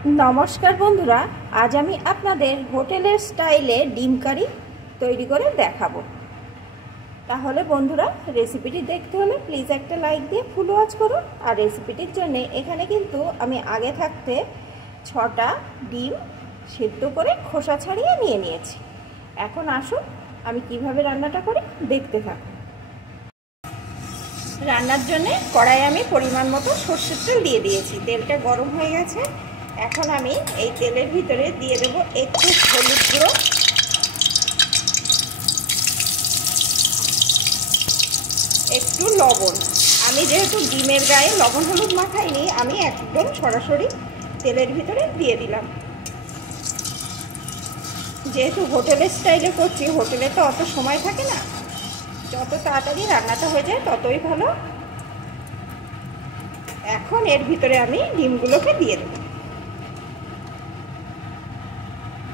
नमस्कार बंधुरा आज आमी आपनादेर होटेलेर स्टाइले डिम कारी तैरी करे देखाबो। ताहले बंधुरा रेसिपिटी देखते होले प्लिज एक लाइक दिए फुल वाच करुन। और रेसिपिटिर जन्य एखाने किन्तु आमी आगे थाकते 6टा डिम सिद्ध करे खोसा छाड़िए निये नियेछि। एखन आसुन आमी किभाबे रान्नाटा करी देखते थाकुन। रान्नार जन्य कड़ाई आमी परिमाण मतो सर्षेर तेल दिए दिएछि। तेलटा गरम हये गेछे। এখন আমি এই তেলের ভিতরে দিয়ে দেব একটু হলুদ গুঁড়ো, একটু লবণ। আমি যেহেতু ডিমের গায়ে লবণ হলুদ মাখাইনি, আমি একদম সরাসরি তেলের ভিতরে দিয়ে দিলাম। যেহেতু হোটেলের স্টাইলে করছি, হোটেলে তো অত সময় থাকে না, যত তাড়াতাড়ি রান্নাটা হয়ে যায় ততই ভালো। এখন এর ভিতরে আমি ডিমগুলোকে দিয়ে দেব।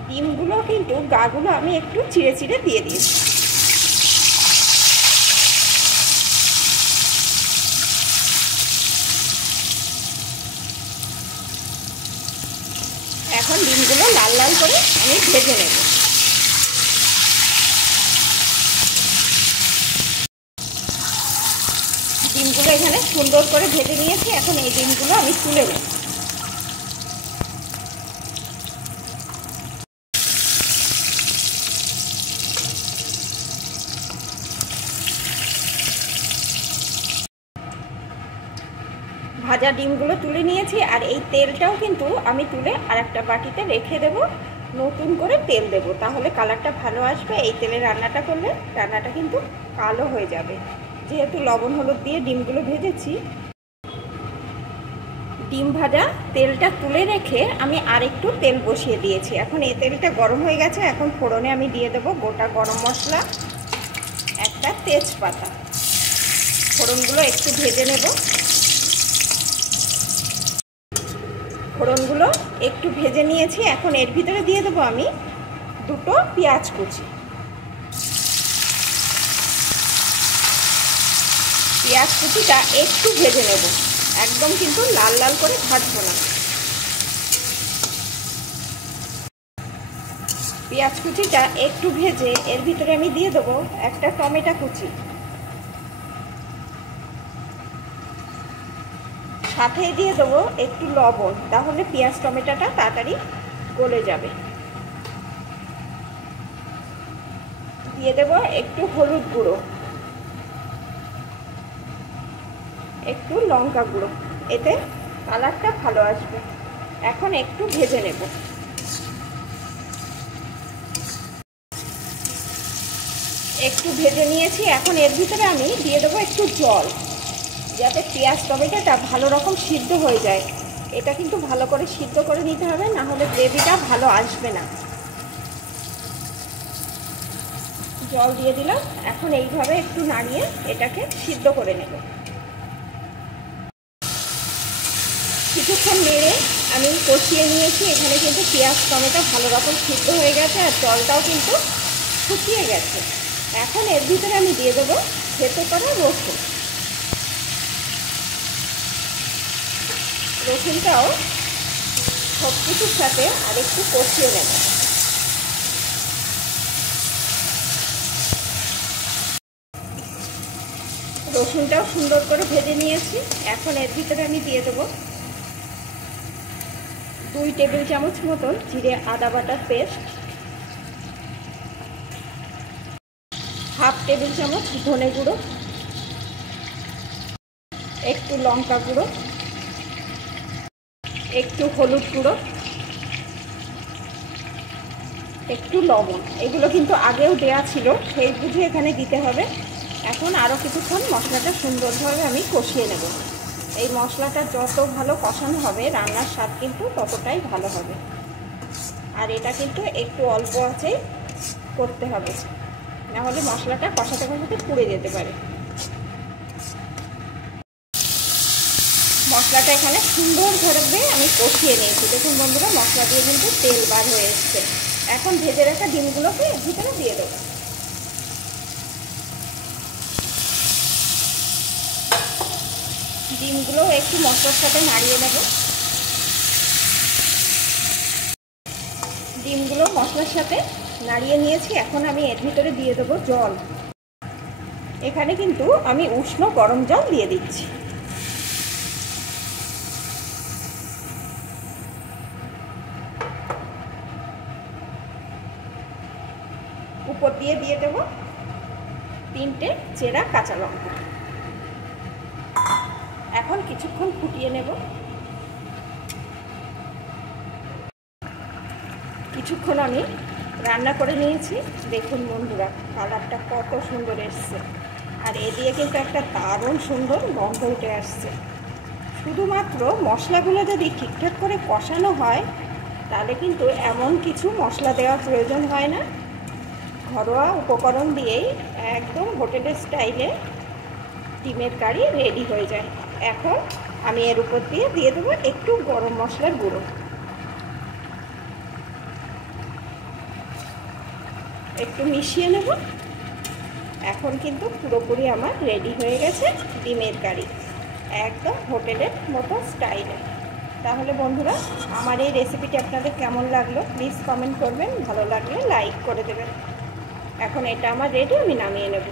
ডিমগুলো কিন্তু গাগুলো আমি একটু চিড়ে চিড়ে দিয়ে দিয়েছি। এখন ডিমগুলো লাল লাল করে আমি ভেজে নেব। ডিমগুলো এখানে সুন্দর করে ভেজে নিয়েছি। এখন এই ডিমগুলো আমি তুলে নেব। ভাজা ডিমগুলো তুলে নিয়েছি। আর এই তেলটাও কিন্তু আমি তুলে আর একটা বাটিতে রেখে দেব। নতুন করে তেল দেব, তাহলে কালারটা ভালো আসবে। এই তেলে রান্নাটা করলে রান্নাটা কিন্তু কালো হয়ে যাবে। যেহেতু লবণ হলুদ দিয়ে ডিমগুলো ভেজেছি, ডিম ভাজা তেলটা তুলে রেখে আমি আরেকটু তেল বসিয়ে দিয়েছি। এখন এই তেলটা গরম হয়ে গেছে। এখন ফোড়নে আমি দিয়ে দেব গোটা গরম মশলা, একটা তেজপাতা। ফোড়নগুলো একটু ভেজে নেব। ফোড়নগুলো একটু ভেজে নিয়েছি। এখন এর ভিতরে দিয়ে দেবো আমি দুটো পেঁয়াজ কুচি। পেঁয়াজ কুচিটা একটু ভেজে নেব, একদম কিন্তু লাল লাল করে ভাজবো না। পেঁয়াজ কুচিটা একটু ভেজে এর ভিতরে আমি দিয়ে দেবো একটা টমেটো কুচি, সাথে দিয়ে দেবো একটু লবণ, তাহলে পেঁয়াজ টমেটোটা তাড়াতাড়ি গলে যাবে। দিয়ে দেব একটু হলুদ গুঁড়ো, একটু লঙ্কা গুঁড়ো, এতে কালারটা ভালো আসবে। এখন একটু ভেজে নেব। একটু ভেজে নিয়েছি। এখন এর ভিতরে আমি দিয়ে দেবো একটু জল, যাতে পেঁয়াজ টমেটোটা ভালো রকম সিদ্ধ হয়ে যায়। এটা কিন্তু ভালো করে সিদ্ধ করে নিতে হবে, না হলে গ্রেভিটা ভালো আসবে না। জল দিয়ে দিলাম। এখন এইভাবে একটু নাড়িয়ে এটাকে সিদ্ধ করে নেব। কিছুক্ষণ নেড়ে আমি কষিয়ে নিয়েছি। এখানে কিন্তু পেঁয়াজ টমেটো ভালো রকম সিদ্ধ হয়ে গেছে, আর জলটাও কিন্তু শুকিয়ে গেছে। এখন এর ভিতরে আমি দিয়ে দেবো থেতো করা রসুন। রসুনটাও সব কিছুর সাথে আর একটু কষিয়ে নেব। রসুনটাও সুন্দর করে ভেজে নিয়েছি। এখন এর ভিতরে আমি দিয়ে দেবো 2 টেবিল চামচ মতন জিরে আদা বাটার পেস্ট, 1/2 টেবিল চামচ ধনে গুঁড়ো, একটু লঙ্কা গুঁড়ো, একটু হলুদ গুঁড়ো, একটু লবণ। এগুলো কিন্তু আগেও দেয়া ছিল, সেই বুঝে এখানে দিতে হবে। এখন আরও কিছুক্ষণ মশলাটা সুন্দরভাবে আমি কষিয়ে নেব। এই মশলাটা যত ভালো কষানো হবে রান্নার স্বাদ কিন্তু ততটাই ভালো হবে। আর এটা কিন্তু একটু অল্প আঁচেই করতে হবে, না হলে মশলাটা কষাতে কষাতে পুড়ে যেতে পারে। মশলাটা এখানে সুন্দরভাবে আমি কষিয়ে নিয়েছি। দেখুন বন্ধুরা, মশলা দিয়ে কিন্তু তেল বার হয়ে এসছে। এখন ভেজে রাখা ডিমগুলোকে এর ভিতরে দিয়ে দেবো। ডিমগুলো একটু মশলার সাথে নাড়িয়ে নেব। ডিমগুলো মশলার সাথে নাড়িয়ে নিয়েছি। এখন আমি এর ভিতরে দিয়ে দেবো জল। এখানে কিন্তু আমি উষ্ণ গরম জল দিয়ে দিচ্ছি। উপর দিয়ে দেবো 3টে চেরা কাঁচা লঙ্কা। এখন কিছুক্ষণ ফুটিয়ে নেব। কিছুক্ষণ আমি রান্না করে নিয়েছি। দেখুন বন্ধুরা, কালারটা কত সুন্দর এসছে, আর এ দিয়ে কিন্তু একটা দারুণ সুন্দর গন্ধ উঠে আসছে। শুধুমাত্র মশলাগুলো যদি ঠিকঠাক করে কষানো হয় তাহলে কিন্তু এমন কিছু মশলা দেওয়ার প্রয়োজন হয় না। ঘরোয়া উপকরণ দিয়েই একদম হোটেলের স্টাইলে ডিমের কারি রেডি হয়ে যায়। এখন আমি এর উপর দিয়ে দেবো একটু গরম মশলার গুঁড়ো। একটু মিশিয়ে নেব। এখন কিন্তু পুরোপুরি আমার রেডি হয়ে গেছে ডিমের কারি, একদম হোটেলের মতো স্টাইলে। তাহলে বন্ধুরা, আমার এই রেসিপিটি আপনাদের কেমন লাগলো প্লিজ কমেন্ট করবেন, ভালো লাগলে লাইক করে দেবেন। এখন এটা আমার রেডি, আমি নামিয়ে নেব।